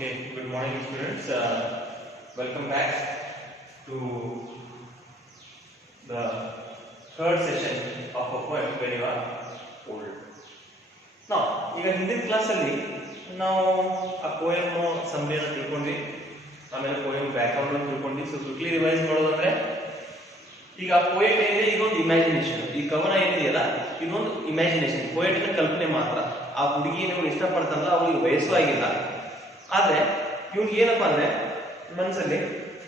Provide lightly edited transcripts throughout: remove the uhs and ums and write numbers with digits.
Okay, good morning students. Welcome back to the third session of a poem when you are old. Now, ಈಗ ಹಿಂದಿನ ಕ್ಲಾಸಲ್ಲಿ ನಾವು ಆ poem ಸಮ್ಮರಿಯನ್ನು ತಿಳ್ಕೊಂಡ್ವಿ, ಆಮೇಲೆ ಪೋಯಮ್ ಬ್ಯಾಕ್ಗ್ರೌಂಡ್ ಅನ್ನು ತಿಳ್ಕೊಂಡ್ವಿ. ಸೊ ಕ್ವಿಕ್ಲಿ ರಿವೈಸ್ ಮಾಡೋದಂದ್ರೆ ಈಗ ಆ ಪೋಯಟ್ ಏನಿದೆ ಇದೊಂದು ಇಮ್ಯಾಜಿನೇಷನ್, ಈ ಕವನ ಏನಿದೆಯಲ್ಲ ಇದೊಂದು ಇಮ್ಯಾಜಿನೇಷನ್, ಪೋಯಟ್ನ ಕಲ್ಪನೆ ಮಾತ್ರ. ಆ ಹುಡುಗಿ ನೀವು ಇಷ್ಟಪಡ್ತಂದ್ರ ಅವಳಿಗೆ ವಯಸ್ಸು ಆಗಿಲ್ಲ, ಆದ್ರೆ ಇವ್ನಿಗೆ ಏನಪ್ಪಾ ಅಂದ್ರೆ ಮನಸ್ಸಲ್ಲಿ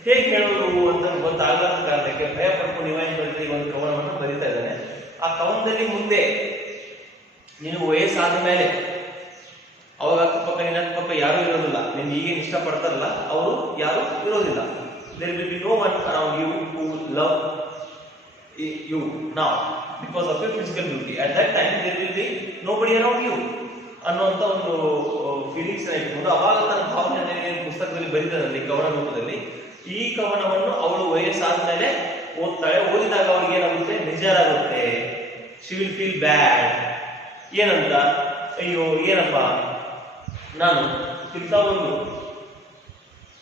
ಹೇಗೆ ಹೇಳೋದು ಅಂತ ಗೊತ್ತಾಗಲಾರದ ಕಾರಣಕ್ಕೆ ಭಯ ಪಡ್ಕೊಂಡು ಇವಾಗ ಬರೀತಾ ಒಂದು ಕವನವನ್ನು ಬರೀತಾ ಇದ್ದಾನೆ. ಆ ಕವನದಲ್ಲಿ ಮುಂದೆ ನೀನು ವಯಸ್ಸಾದ ಮೇಲೆ ಅವಾಗ ಅಕ್ಕಪಕ್ಕ ನಿನ್ನ ಅಕ್ಕಪಕ್ಕ ಯಾರು ಇರೋದಿಲ್ಲ, ನಿನ್ಗೆ ಈಗೇನು ಇಷ್ಟಪಡ್ತಾರಲ್ಲ ಅವರು ಯಾರು ಇರೋದಿಲ್ಲ. There will be no one around you who love you now because of your physical beauty. At that time there will be nobody around you ಅನ್ನುವಂತ ಒಂದು ಫೀಲಿಂಗ್ಸ್ ಇಟ್ಕೊಂಡು ಅವಾಗ ತನ್ನ ಭಾವನೆಯನ್ನು ಪುಸ್ತಕದಲ್ಲಿ ಬರೀತಾರಲ್ಲಿ ಕವನ ರೂಪದಲ್ಲಿ. ಈ ಕವನವನ್ನು ಅವಳು ವಯಸ್ಸಾದ ಮೇಲೆ ಓದ್ತಾಳೆ. ಓದಿದಾಗ ಅವಳಿಗೆ ಏನಾಗುತ್ತೆ, ಬೇಜಾರಾಗುತ್ತೆ. She will feel bad. ಏನಂತ, ಅಯ್ಯೋ ಏನಪ್ಪ ನಾನು ಇಂಥ ಒಂದು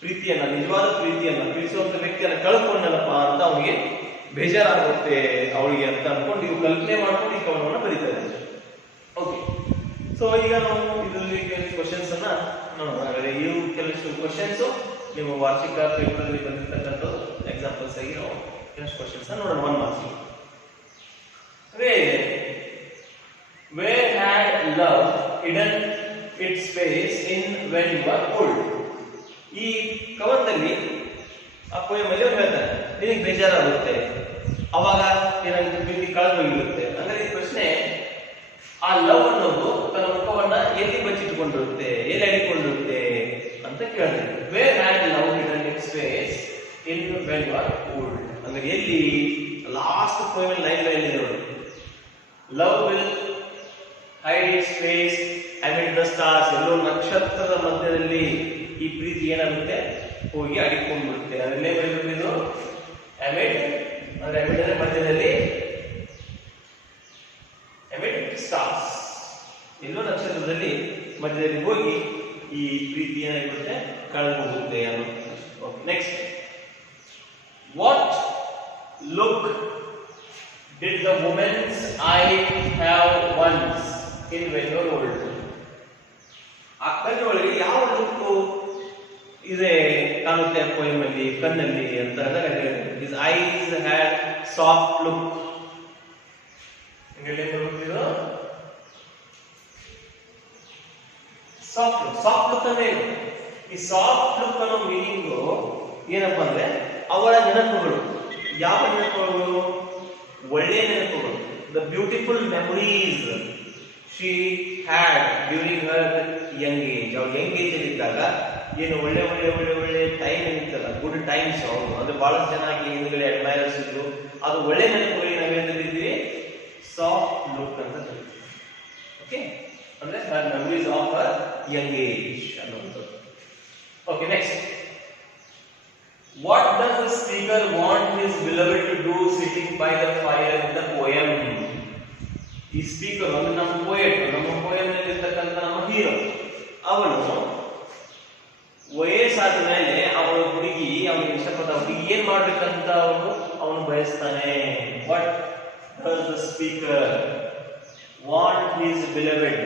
ಪ್ರೀತಿಯನ್ನ, ನಿಜವಾದ ಪ್ರೀತಿಯನ್ನ, ಪ್ರೀತಿಸುವಂತ ವ್ಯಕ್ತಿಯನ್ನ ಕಳ್ಕೊಂಡನಪ್ಪ ಅಂತ ಅವನಿಗೆ ಬೇಜಾರಾಗುತ್ತೆ ಅವಳಿಗೆ ಅಂತ ಅನ್ಕೊಂಡು ಇವು ಕಲ್ಪನೆ ಮಾಡ್ಕೊಂಡು ಈ ಕವನವನ್ನು ಬರೀತಾರೆ. ಓಕೆ, ಸೊ ಈಗ ನಾವು ಇದರಲ್ಲಿ ಕೆಲವು ಕ್ವಶನ್ಸ್ ಅನ್ನ ನೋಡೋಣ. ಹಾಗಾದ್ರೆ ಇವು ಕೆಲವು ಕ್ವಶನ್ಸ್ ನಿಮ್ಮ ವಾರ್ಷಿಕ ಪೇಪರ್ ಅಲ್ಲಿ ಬಂದಿರತಕ್ಕಂಥ ಎಕ್ಸಾಂಪಲ್ಸ್ ಆಗಿ ನಾವು ಕೆಲವು ಕ್ವಶನ್ಸ್ ನೋಡೋಣ. 1 marks. Where had love hidden its face in when you are old? ಈ ಕವನದಲ್ಲಿ ಆ ಪೋಯಮ್ ಅಲ್ಲಿ ಹೇಳ್ತಾರೆ ನಿನಗೆ ಬೇಜಾರಾಗುತ್ತೆ, ಅವಾಗ ಏನಾಗುತ್ತೆ, ಪ್ರೀತಿ ಕಳೆದೋಗಿರುತ್ತೆ. ಅಂದ್ರೆ ಈ ಪ್ರಶ್ನೆ, ಆ ಲವ್ ಅನ್ನೋದು ತನ್ನ ಮುಖವನ್ನ ಎಲ್ಲಿ ಬಚ್ಚಿಟ್ಟುಕೊಂಡಿರುತ್ತೆ, ಎಲ್ಲಿ ಅಡಿಕೊಂಡಿರುತ್ತೆ ಅಂತ ಕೇಳ್ತಾರೆ. Where had love hidden its face in when you are old ಅಂದ್ರೆ ಎಲ್ಲಿ? ಲಾಸ್ಟ್ ಪೋಯಮ್ ಲೈನ್ ಲೈನ್ ನೋಡಿ, love will hide its face amid the stars. ಎಲ್ಲೋ ನಕ್ಷತ್ರದ ಮಧ್ಯದಲ್ಲಿ ಈ ಪ್ರೀತಿ ಏನಾಗುತ್ತೆ, ಹೋಗಿ ಅಡಿಕೊಂಡ್ಬಿಡುತ್ತೆ. ಅದನ್ನೇ ಬರೀಬೇಕು, ಅಮಿಡ್ ಅಂದ್ರೆ ಅಮಿಡ್ ಅಂದ್ರೆ ಮಧ್ಯದಲ್ಲಿ, ಅಮಿಡ್ ಸ್ಟಾರ್ಸ್ ಎಲ್ಲೋ ನಕ್ಷತ್ರದಲ್ಲಿ ಮಧ್ಯದಲ್ಲಿ ಹೋಗಿ ಈ ಪ್ರೀತಿ ಏನಾಗುತ್ತೆ, ಕಳೆದು ಹೋಗುತ್ತೆ ಅನ್ನೋ. Next, what look did the women's I have once in when you are old? ಆ ಕಣ್ಣೊಳಗೆ ಯಾವ ಲುಕ್ ಇದೆ ಕಾಣುತ್ತೆ ಪೋಯಮ್ ಅಲ್ಲಿ, ಕಣ್ಣಲ್ಲಿ ಅಂತ his ice had soft look. Soft look, soft look ಅಂದ್ರೆ ಈ ಸಾಫ್ಟ್ ಲುಕ್ ಅನ್ನೋ ಮೀನಿಂಗ್ ಏನಪ್ಪಾ ಅಂದ್ರೆ ಅವಳ ನೆನಪುಗಳು. ಯಾವ ನೆನಪುಗಳು? ಒಳ್ಳೆಯ ನೆನಪುಗಳು. The beautiful memories she had during Har young age. ಅವ್ರ ಯಂಗ್ ಏಜ್ ಅಲ್ಲಿ ಇದ್ದಾಗ ಏನು ಒಳ್ಳೆ ಒಳ್ಳೆ ಒಳ್ಳೆ ಒಳ್ಳೆ ಟೈಮ್ ಏನಿತ್ತಲ್ಲ, ಗುಡ್ ಟೈಮ್ಸ್. ಅವರು ಅಂದ್ರೆ ಬಹಳಷ್ಟು ಜನ ಹಿಂದ್ಗಡೆ ಅಡ್ಮೈರರ್ಸ್ ಇದ್ರು. ಅದು ಒಳ್ಳೆ ನೆನಪುಗಳಿಗೆ ನಾವೇನಿದ್ದೀವಿ, ಸಾಫ್ಟ್ ಲುಕ್ ಅಂತ ಕರೀತೀವಿ. ಓಕೆ, ಅಂದ್ರೆ memories of her young age ಅನ್ನುವಂಥದ್ದು. Okay, next, what does the speaker want his beloved to do sitting by the fire in the poem? ಈ ಸ್ಪೀಕರ್ ಅಂದ್ರೆ ನಮ್ಮ ಪೋಯಟ್, ನಮ್ಮ ಪೋಯಮ್ ನಲ್ಲಿ ಇರ್ತಕ್ಕಂಥ ನಮ್ಮ ಹೀರೋ, ಅವನು ವಯಸ್ಸಾದ ಮೇಲೆ ಅವಳ ಹುಡುಗಿ, ಅವನಿಗೆ ಇಷ್ಟಪಟ್ಟ ಹುಡುಗಿ ಏನ್ ಮಾಡ್ಬೇಕಂತ ಅವನು ಬಯಸ್ತಾನೆ. What does the speaker want his beloved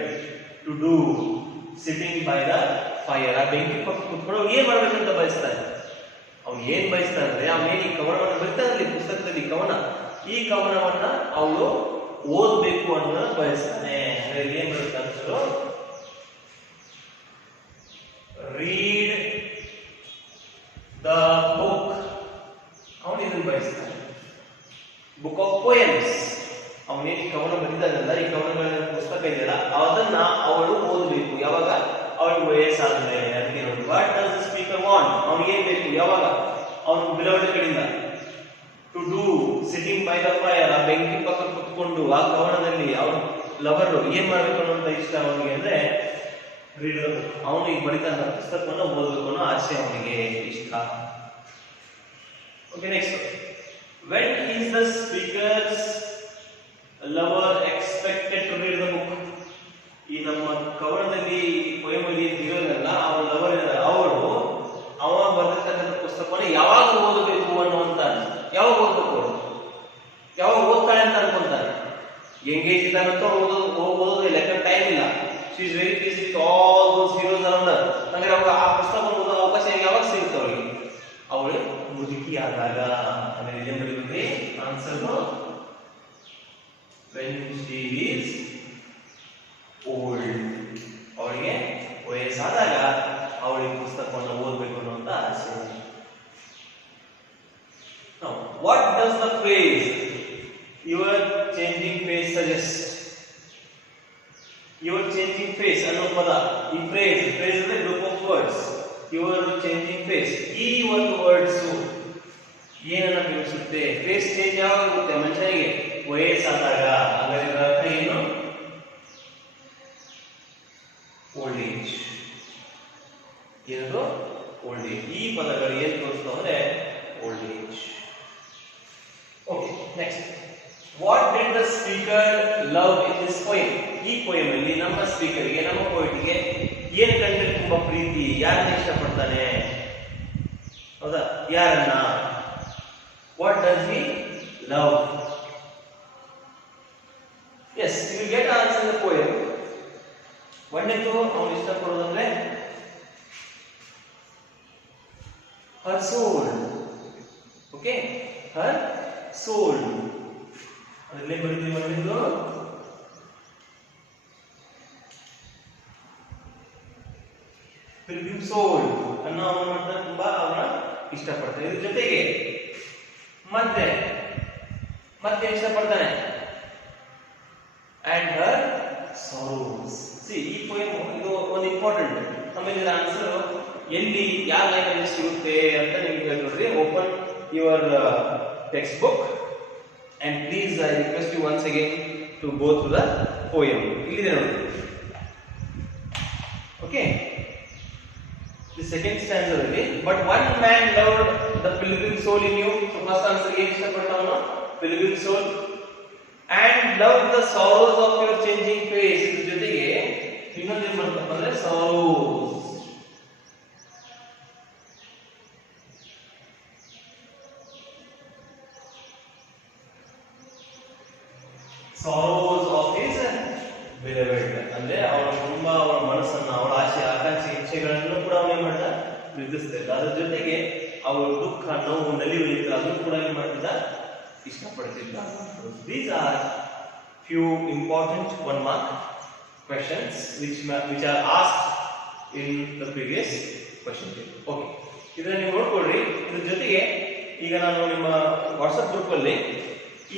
to do sitting by the fire? ಆ ಬೆಂಕಿ ಪಕ್ಕ ಕುತ್ಕೊಂಡು ಏನ್ ಮಾಡ್ಬೇಕಂತ ಬಯಸ್ತಾನೆ. ಅವ್ನು ಏನ್ ಬಯಸ್ತಾನೆ ಅಂದ್ರೆ, ಅವನೇನು ಈ ಕವನವನ್ನು ಬರೀತಾನಲ್ಲಿ ಪುಸ್ತಕದಲ್ಲಿ ಕವನ, ಈ ಕವನವನ್ನ ಅವಳು ಓದ್ಬೇಕು ಅನ್ನೋದನ್ನ ಬಯಸ್ತಾನೆ. ಏನ್ ಬರುತ್ತೆ ಅಂತಂದ್ರು, read the book. ಅವನು ಇದನ್ನು ಬಯಸ್ತಾನೆ, ಬುಕ್ ಆಫ್ ಪೋಯಮ್ಸ್. ಅವನೇನು ಈ ಕವನ ಬರೀತಾನಲ್ಲ, ಈ ಕವನಗಳ ಪುಸ್ತಕ ಇದೆಯಲ್ಲ, ಅದನ್ನ ಅವಳು ಓದಬೇಕು. ಯಾವಾಗ? ಅವಳಿಗೆ ವಯಸ್ಸಾದ ಮೇಲೆ. ಅದಕ್ಕೆ ನೋಡಿ, what does the speaker want? ಅವನಿಗೆ ಏನ್ ಬೇಕು? ಯಾವಾಗ? ಅವನು ಬಿಲವಡ್ ಕಡೆಯಿಂದ to do sitting by the fire, ಆ ಬೆಂಕಿ ಪಕ್ಕ ಕುತ್ಕೊಂಡು ಆ ಕವನದಲ್ಲಿ ಅವನು ಲವರ್ ಏನ್ ಮಾಡ್ಬೇಕು ಅನ್ನೋಂತ ಇಷ್ಟ ಅವನಿಗೆ ಅಂದ್ರೆ ಅವನು ಈಗ ಬರೀತಾನ ಪುಸ್ತಕವನ್ನು ಓದಬೇಕು ಅನ್ನೋ ಆಸೆ ಅವನಿಗೆ ಇಷ್ಟ. Okay, next, when is the speaker's lover expected to read the book? ಈ ನಮ್ಮ ಕವನದಲ್ಲಿ ಪೊಯಮಲ್ಲಿ ಹೀರೋನಲ್ಲ ಅವನ ಲವರ್ ಅವರು ಅವ ಬರೆದಿರ್ತಕ್ಕಂಥ ಪುಸ್ತಕವನ್ನು ಯಾವಾಗ ಓದಬೇಕು ಅನ್ನುವಂತ ಯಾವಾಗ ಓದಬೇಕು ಯಾವಾಗ ಓದ್ತಾಳೆ ಅಂತ ಅನ್ಕೊಂತಾರೆ ಎಂಗೇಜ್ ಇದ್ದಾಗಂತ ಓದೋದಿಲ್ಲ ಯಾಕಂದ್ರೆ ಟೈಮ್ ಇಲ್ಲ she is very busy with all those heroes around her ಅಂದ್ರೆ ಅವಾಗ ಆ ಪುಸ್ತಕ ಓದೋ ಅವಕಾಶ ಯಾವಾಗ ಸಿಗುತ್ತೆ ಅವಳಿಗೆ ಅವಳು ಮುದುಕಿ ಆದಾಗ ಅಂದ್ರೆ ಏನ್ ಬರೀಬೇಕು answer when she is old ಅವಳಿಗೆ ವಯಸ್ಸಾದಾಗ ಅವಳಿಗೆ ಪುಸ್ತಕವನ್ನು ಓದಬೇಕು ಅನ್ನುವಂತ ಆಸೆ. Now, what does the phrase your changing face suggest? Your changing face ಅನ್ನೋ ಪದ ಈ phrase is a group of words. Your changing face ಈ ಒಂದು ವರ್ಡ್ಸ್ ಏನನ್ನ ತಿಳಿಸುತ್ತೆ? ಫೇಸ್ ಚೇಂಜ್ ಯಾವಾಗ ಆಗುತ್ತೆ ಮನುಷ್ಯನಿಗೆ? ವಯಸ್ಸಾದಾಗ. ಹಾಗಾದ್ರೆ ಅರ್ಥ ಏನು? Old age. ಏನದು? Old age. ಈ ಪದಗಳು ಏನು ತೋರಿಸ್ತಾವ ಅಂದ್ರೆ old age. Okay, next. What did the speaker love in this poem? ಈ ಪೋಯಮ್ ಅಲ್ಲಿ ನಮ್ಮ ಸ್ಪೀಕರ್ಗೆ ನಮ್ಮ ಪೋಯಿಟ್ಗೆ ಏನು ಕಂಡ್ರೆ ತುಂಬಾ ಪ್ರೀತಿ? ಯಾರನ್ನ ಇಷ್ಟಪಡ್ತಾನೆ? ಹೌದಾ? ಯಾರನ್ನ? What does he love? Yes, you will get answer in the poem. ಒಂದೇದು ಅವನು ಇಷ್ಟಪಡೋದಂದ್ರೆ her soul. Okay, her soul. ಅದರಲ್ಲಿ ಬರೀತೀವಿ ಒಂದೇದು pilgrim soul ಅನ್ನೋ ಅವನನ್ನ ತುಂಬಾ ಅವನ ಇಷ್ಟಪಡ್ತಾನೆ. ಇದ್ರ ಜೊತೆಗೆ ಮತ್ತೆ ಇಷ್ಟಪಡ್ತಾನೆ and her sorrows. See, ಈ poem ಇದು ಒಂದು ಇಂಪಾರ್ಟೆಂಟ್. ಆಮೇಲೆ ಇದರ ಆನ್ಸರ್ ಎಲ್ಲಿ ಯಾವ ಲೈನ್ ಅಲ್ಲಿ ಸಿಗುತ್ತೆ ಅಂತ ನಿಮಗೆ ಹೇಳ್ಕೊಡ್ರಿ. Open your textbook and please I request you once again to go through the poem. ಇಲ್ಲಿದೆ ನೋಡಿ. Okay, the second stanza ಅಲ್ಲಿ but one man loved the pilgrim soul in you. So first answer ಏನು ಇಷ್ಟಪಟ್ಟವನು? pilgrim soul. and loved the sorrows of your changing face. ಇದ್ರ ಜೊತೆಗೆ ಇನ್ನೊಂದು ಏನು ಮಾಡ್ತಪ್ಪ ಅಂದ್ರೆ sorrows. sorrows of his beloved. ಅಂದ್ರೆ ಅವನ ತುಂಬಾ ಅವನ ಮನಸ್ಸನ್ನ ಅವಳ ಆಸೆ ಆಕಾಂಕ್ಷೆ ಇಚ್ಛೆಗಳನ್ನು ಕೂಡ ಅವನೇ ಮಾಡ್ತಾ ನಿರ್ದಿಸ್ತಿದ್ದ. ಅದ್ರ ಜೊತೆಗೆ ಅವರ ದುಃಖ ನೋವು ನಲಿಯುವಿಕೆ ಅದನ್ನು ಕೂಡ ಏನ್ ಮಾಡ್ತಿದ್ದ? ಇಷ್ಟಪಡ್ತಿದ್ದ. These are few important 1 mark questions which are asked in the previous question paper. Okay, ಇದನ್ನ ನೀವು ನೋಡ್ಕೊಳ್ಳಿ. ಇದ್ರ ಜೊತೆಗೆ ಈಗ ನಾನು ನಿಮ್ಮ ವಾಟ್ಸ್ಆಪ್ ಗ್ರೂಪ್ ಅಲ್ಲಿ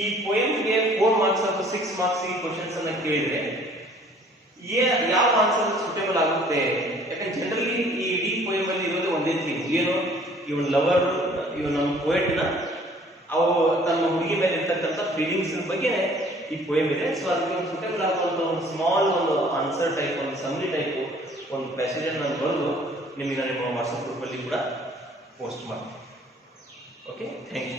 ಈ ಪೋಯಮ್ಗೆ 4 ಮಾರ್ಕ್ಸ್ ಅಥವಾ 6 ಮಾರ್ಕ್ಸ್ ಈ ಕ್ವಶನ್ಸ್ ಅನ್ನ ಕೇಳಿದ್ರೆ ಯಾವ ಆನ್ಸರ್ ಸೂಟೇಬಲ್ ಆಗುತ್ತೆ? ಯಾಕಂದ್ರೆ ಜನರಲಿ ಈ ಇಡೀ ಪೋಯಮ್ ಅಲ್ಲಿ ಇರೋದು ಒಂದೇ ಥೀಮ್. ಏನು? ಇವನ್ ಲವರ್, ಇವನ್ ನಮ್ಮ ಪೋಯಟ್ ನ ಅವು ತನ್ನ ಹುಡುಗಿ ಮೇಲೆ ಇರ್ತಕ್ಕಂಥ ಫೀಲಿಂಗ್ಸ್ ಬಗ್ಗೆ ಈ ಪೋಯಮ್ ಇದೆ. ಸೊ ಅದಕ್ಕೆ ಒಂದು ಸೂಟೇಬಲ್ ಆಗುವಂತ ಒಂದು ಸ್ಮಾಲ್ ಒಂದು ಆನ್ಸರ್ ಟೈಪ್, ಒಂದು ಸಮ್ಮರಿ ಟೈಪ್ ಒಂದು ಪ್ಯಾಸೇಜ್ ಅನ್ನು ನಾನು ಬರೆದು ನಿಮಗೆ ನಿಮ್ಮ ವಾಟ್ಸ್ಆಪ್ ಗ್ರೂಪ್ ಅಲ್ಲಿ ಕೂಡ ಪೋಸ್ಟ್ ಮಾಡ್ತೀನಿ. Okay, thank you.